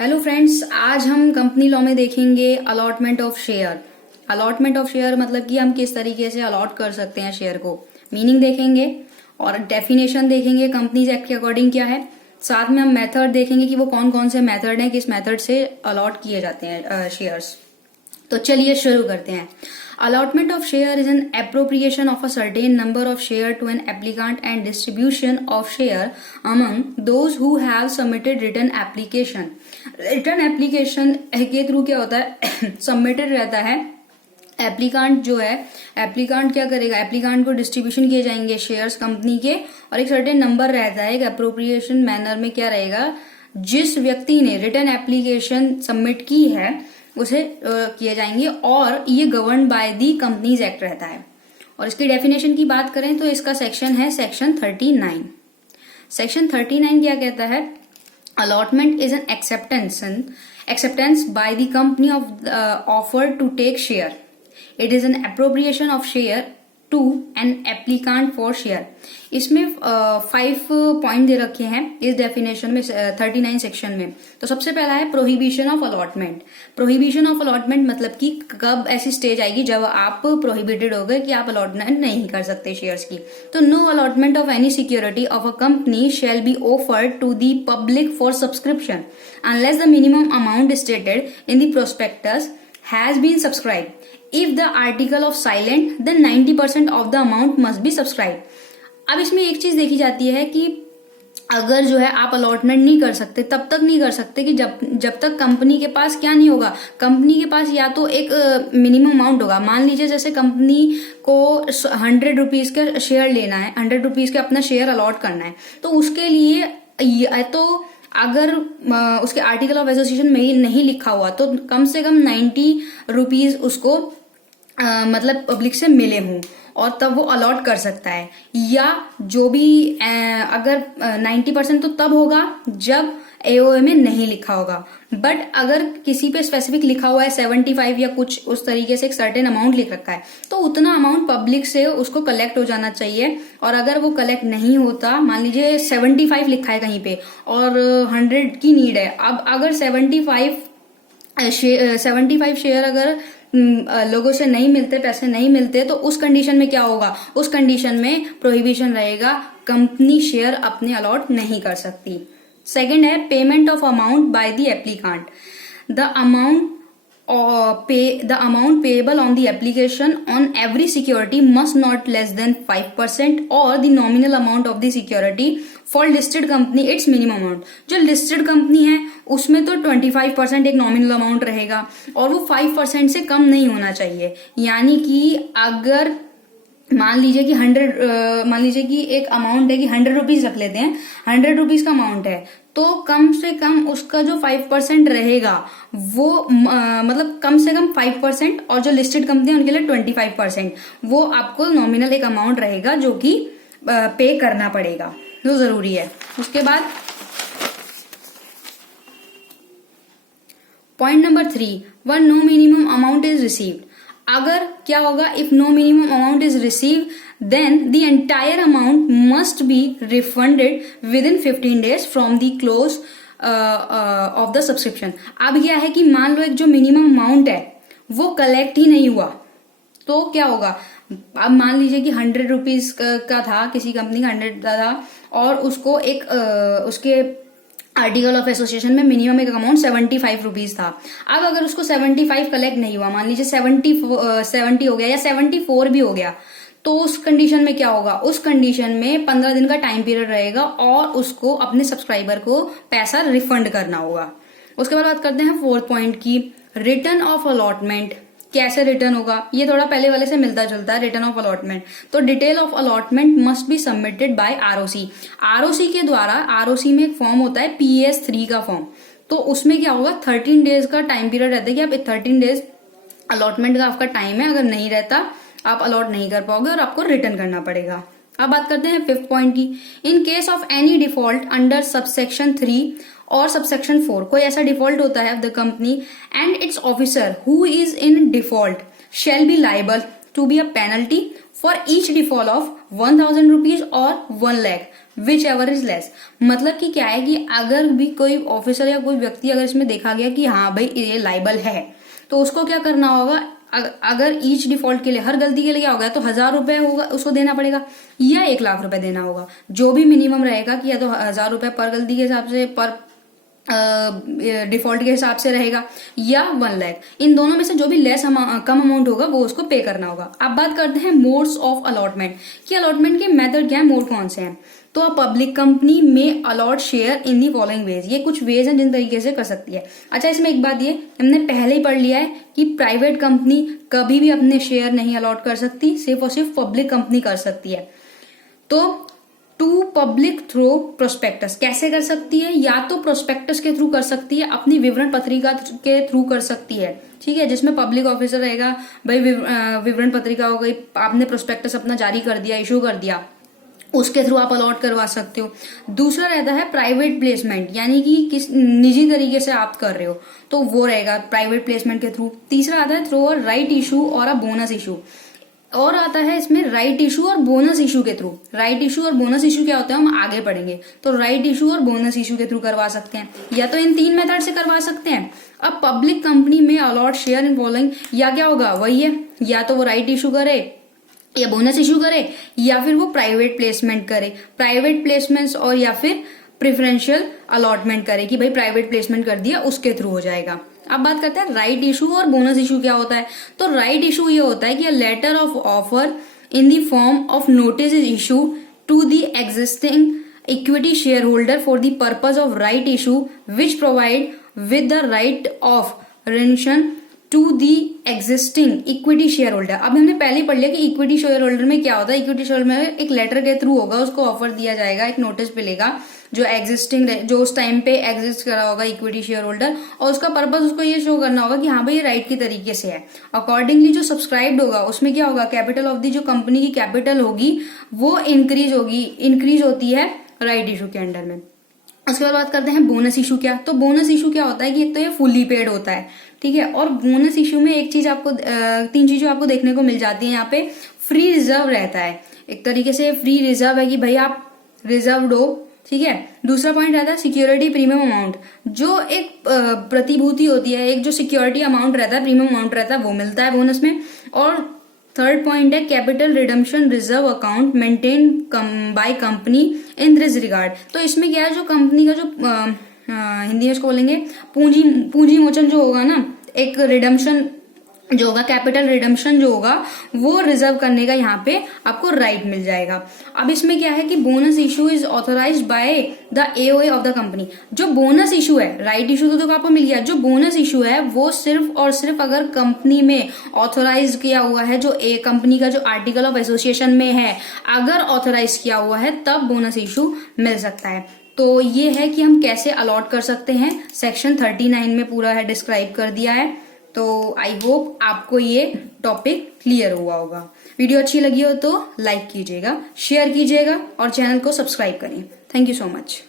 Hello friends, आज हम company law में देखेंगे allotment of share. Allotment of share मतलब कि हम किस तरीके से अलॉट कर सकते हैं शेयर को, मीनिंग देखेंगे और डेफिनेशन देखेंगे कंपनीज एक्ट के अकॉर्डिंग क्या है। साथ में हम मेथड देखेंगे कि वो कौन कौन से मेथड हैं, किस मेथड से अलॉट किए जाते हैं शेयर्स। तो चलिए शुरू करते हैं। Allotment of share is an appropriation of a certain number of share to an applicant and distribution of share among those who have submitted written application. Written application के थ्रू क्या होता है सबमिटेड रहता है। एप्लीकांट जो है, applicant क्या करेगा, एप्लीकांट को डिस्ट्रीब्यूशन किए जाएंगे शेयर्स कंपनी के और एक सर्टेन नंबर रहता है। एक अप्रोप्रिएशन मैनर में क्या रहेगा, जिस व्यक्ति ने रिटर्न एप्लीकेशन सबमिट की है उसे किए जाएंगे और ये govern by the companies act रहता है। और इसकी डेफिनेशन की बात करें तो इसका सेक्शन है सेक्शन 39। सेक्शन 39 क्या कहता है, allotment is an acceptance by the company of offer to take share. It is an appropriation of share to an applicant for share. इसमें 5 पॉइंट दे रखे हैं इस डेफिनेशन में 39 सेक्शन में। तो सबसे पहला है prohibition of allotment. Prohibition of allotment मतलब कि कब ऐसी स्टेज आएगी जब आप प्रोहिबिटेड हो गए कि आप अलॉटमेंट नहीं कर सकते शेयर्स की। तो no allotment of any security of a company shall be offered to the public for subscription unless the minimum amount stated in the prospectus has been subscribed. If the article of silent, then 90% of the amount must be subscribed. अब इसमें एक चीज देखी जाती है कि अगर जो है आप अलॉटमेंट नहीं कर सकते, तब तक नहीं कर सकते कि जब तक कंपनी के पास क्या नहीं होगा, कंपनी के पास या तो एक मिनिमम अमाउंट होगा। मान लीजिए जैसे कंपनी को 100 रुपीज का शेयर लेना है, 100 रुपीज का अपना शेयर अलॉट करना है, तो उसके लिए तो अगर उसके आर्टिकल ऑफ एसोसिएशन में ही नहीं लिखा हुआ तो कम से कम 90 रुपीज उसको मतलब पब्लिक से मिले हों और तब वो अलॉट कर सकता है। या जो भी अगर 90% तो तब होगा जब एओए में नहीं लिखा होगा। बट अगर किसी पे स्पेसिफिक लिखा हुआ है 75 या कुछ उस तरीके से एक सर्टेन अमाउंट लिख रखा है, तो उतना अमाउंट पब्लिक से उसको कलेक्ट हो जाना चाहिए। और अगर वो कलेक्ट नहीं होता, मान लीजिए 75 लिखा है कहीं पे और 100 की नीड है, अब अगर 75 शेयर अगर लोगों से नहीं मिलते, पैसे नहीं मिलते, तो उस कंडीशन में क्या होगा, उस कंडीशन में प्रोहिबिशन रहेगा, कंपनी शेयर अपने अलॉट नहीं कर सकती। सेकेंड है payment of amount by the applicant. The amount payable on the application on every security must not less than 5% और the nominal amount of the security for listed company it's minimum amount. जो listed company है उसमें तो 25% एक nominal amount रहेगा और वो 5% से कम नहीं होना चाहिए। यानी कि अगर मान लीजिए कि एक अमाउंट है कि 100 रुपीज रख लेते हैं, 100 रुपीज का अमाउंट है, तो कम से कम उसका जो 5% रहेगा वो मतलब कम से कम 5% और जो लिस्टेड कंपनी है उनके लिए 25% वो आपको नॉमिनल एक अमाउंट रहेगा जो कि पे करना पड़ेगा, जो जरूरी है। उसके बाद point number 3, when no minimum amount is received. अगर क्या होगा, if no minimum amount is receive then the entire amount must be refunded within 15 days from the close of the subscription. अब क्या है कि मान लो एक जो मिनिमम अमाउंट है वो कलेक्ट ही नहीं हुआ, तो क्या होगा। अब मान लीजिए कि 100 रुपीज का था, किसी कंपनी का 100 था और उसको एक उसके आर्टिकल ऑफ एसोसिएशन में मिनिमम एक अमाउंट 75 रुपीज था। अब अगर उसको 75 कलेक्ट नहीं हुआ, मान लीजिए 70 हो गया या 74 भी हो गया, तो उस कंडीशन में क्या होगा, उस कंडीशन में 15 दिन का टाइम पीरियड रहेगा और उसको अपने सब्सक्राइबर को पैसा रिफंड करना होगा। उसके बाद बात करते हैं 4th पॉइंट की, रिटर्न ऑफ अलॉटमेंट। कैसे रिटर्न होगा, ये थोड़ा पहले वाले से मिलता जुलता है। रिटर्न ऑफ अलॉटमेंट, तो detail of allotment must be submitted by ROC. ROC के द्वारा, आरओसी में एक फॉर्म होता है PS3 का फॉर्म, तो उसमें क्या होगा 13 डेज का टाइम पीरियड रहता है कि आप 13 डेज अलॉटमेंट का आपका टाइम है, अगर नहीं रहता आप अलॉट नहीं कर पाओगे और आपको रिटर्न करना पड़ेगा। अब बात करते हैं 5th पॉइंट की, in case of any default under subsection 3 और सबसेक्शन 4, कोई ऐसा डिफॉल्ट होता है of the company and its officer who is in default shall be liable to be a penalty for each default of 1000 rupees और 1 lakh, whichever is less. मतलब कि क्या है कि अगर भी कोई ऑफिसर या कोई व्यक्ति अगर इसमें देखा गया कि हाँ भाई ये लाइबल है, तो उसको क्या करना होगा, अगर ईच डिफॉल्ट के लिए, हर गलती के लिए क्या होगा, तो 1000 रुपए होगा उसको देना पड़ेगा या 1 लाख रुपए देना होगा, जो भी मिनिमम रहेगा कि या तो 1000 रुपए पर गलती के हिसाब से, पर डिफॉल्ट के हिसाब से रहेगा, या 1 लाख। इन दोनों में से जो भी लेस कम अमाउंट होगा वो उसको पे करना होगा। अब बात करते हैं मोड्स ऑफ अलॉटमेंट, कि अलॉटमेंट के मेथड क्या है, मोड कौन से हैं। तो अ पब्लिक कंपनी में allot share in the following ways, ये कुछ वेज हैं जिन तरीके से कर सकती है। अच्छा, इसमें एक बात ये हमने पहले ही पढ़ लिया है कि प्राइवेट कंपनी कभी भी अपने शेयर नहीं अलॉट कर सकती, सिर्फ और सिर्फ पब्लिक कंपनी कर सकती है। तो टू पब्लिक थ्रू प्रोस्पेक्टस कैसे कर सकती है, या तो प्रोस्पेक्टस के थ्रू कर सकती है, अपनी विवरण पत्रिका के थ्रू कर सकती है, ठीक है, जिसमें पब्लिक ऑफिसर रहेगा, भाई विवरण पत्रिका हो गई, आपने प्रोस्पेक्टस अपना जारी कर दिया, इशू कर दिया, उसके थ्रू आप अलॉट करवा सकते हो। दूसरा रहता है प्राइवेट प्लेसमेंट, यानी कि किस निजी तरीके से आप कर रहे हो, तो वो रहेगा प्राइवेट प्लेसमेंट के थ्रू। तीसरा आता है थ्रू अ राइट इशू और अ बोनस इशू, और आता है इसमें राइट इशू और बोनस इशू के थ्रू। राइट इशू और बोनस इशू क्या होता है हम आगे पढ़ेंगे, तो राइट इशू और बोनस इशू के थ्रू करवा सकते हैं, या तो इन 3 मेथड से करवा सकते हैं। अब पब्लिक कंपनी में अलॉट शेयर इन फॉलोइंग, या क्या होगा वही है, या तो वो राइट इशू करे या बोनस इशू करे, या फिर वो प्राइवेट प्लेसमेंट करे, प्राइवेट प्लेसमेंट्स, और या फिर प्रिफरेंशियल अलॉटमेंट करे कि भाई प्राइवेट प्लेसमेंट कर दिया उसके थ्रू हो जाएगा। अब बात करते हैं राइट इशू और बोनस इशू क्या होता है। तो राइट इशू ये होता है कि a letter of offer in the form of notice is issue to the existing equity share holder for the purpose of right issue which provide with the right of renunciation to the existing equity share holder. अब हमने पहले ही पढ़ लिया कि equity share holder में क्या होता है, इक्विटी शेयर होल्डर में एक लेटर के थ्रू होगा, उसको ऑफर दिया जाएगा, एक नोटिस मिलेगा जो एग्जिस्टिंग, जो उस टाइम पे एग्जिस्ट करा होगा इक्विटी शेयर होल्डर, और उसका पर्पज उसको ये शो करना होगा कि हाँ भाई ये राइट की तरीके से है। अकॉर्डिंगली जो सब्सक्राइब्ड होगा उसमें क्या होगा, कैपिटल ऑफ दी, जो कंपनी की कैपिटल होगी वो इंक्रीज होती है राइट इशू के अंडर में। उसके बाद बात करते हैं बोनस इशू क्या। तो बोनस इशू क्या होता है कि एक तो ये फुल्ली पेड होता है, ठीक है, और बोनस इशू में एक चीज आपको 3 चीजें आपको देखने को मिल जाती है। यहाँ पे फ्री रिजर्व रहता है, एक तरीके से फ्री रिजर्व है कि भाई आप रिजर्व हो, ठीक है। दूसरा पॉइंट रहता है सिक्योरिटी प्रीमियम अमाउंट, जो एक प्रतिभूति होती है, एक जो सिक्योरिटी अमाउंट रहता है, प्रीमियम अमाउंट रहता है, वो मिलता है बोनस में। और थर्ड पॉइंट है capital redemption reserve account maintain by company in this regard. तो इसमें क्या है, जो कंपनी का जो हिंदी में इसको बोलेंगे पूंजी मोचन जो होगा ना, एक रिडम्पशन जो होगा, कैपिटल रिडम्पशन जो होगा, वो रिजर्व करने का यहाँ पे आपको राइट मिल जाएगा। अब इसमें क्या है कि bonus issue is authorised by the AOA of the company. जो बोनस इशू है, राइट इशू तो आपको मिल गया, जो बोनस इशू है वो सिर्फ और सिर्फ अगर कंपनी में ऑथोराइज किया हुआ है, जो कंपनी का जो आर्टिकल ऑफ एसोसिएशन में है, अगर ऑथोराइज किया हुआ है तब बोनस इशू मिल सकता है। तो ये है कि हम कैसे अलॉट कर सकते हैं, सेक्शन 39 में पूरा है डिस्क्राइब कर दिया है। तो आई होप आपको ये टॉपिक क्लियर हुआ होगा। वीडियो अच्छी लगी हो तो लाइक कीजिएगा, शेयर कीजिएगा और चैनल को सब्सक्राइब करें। Thank you so much.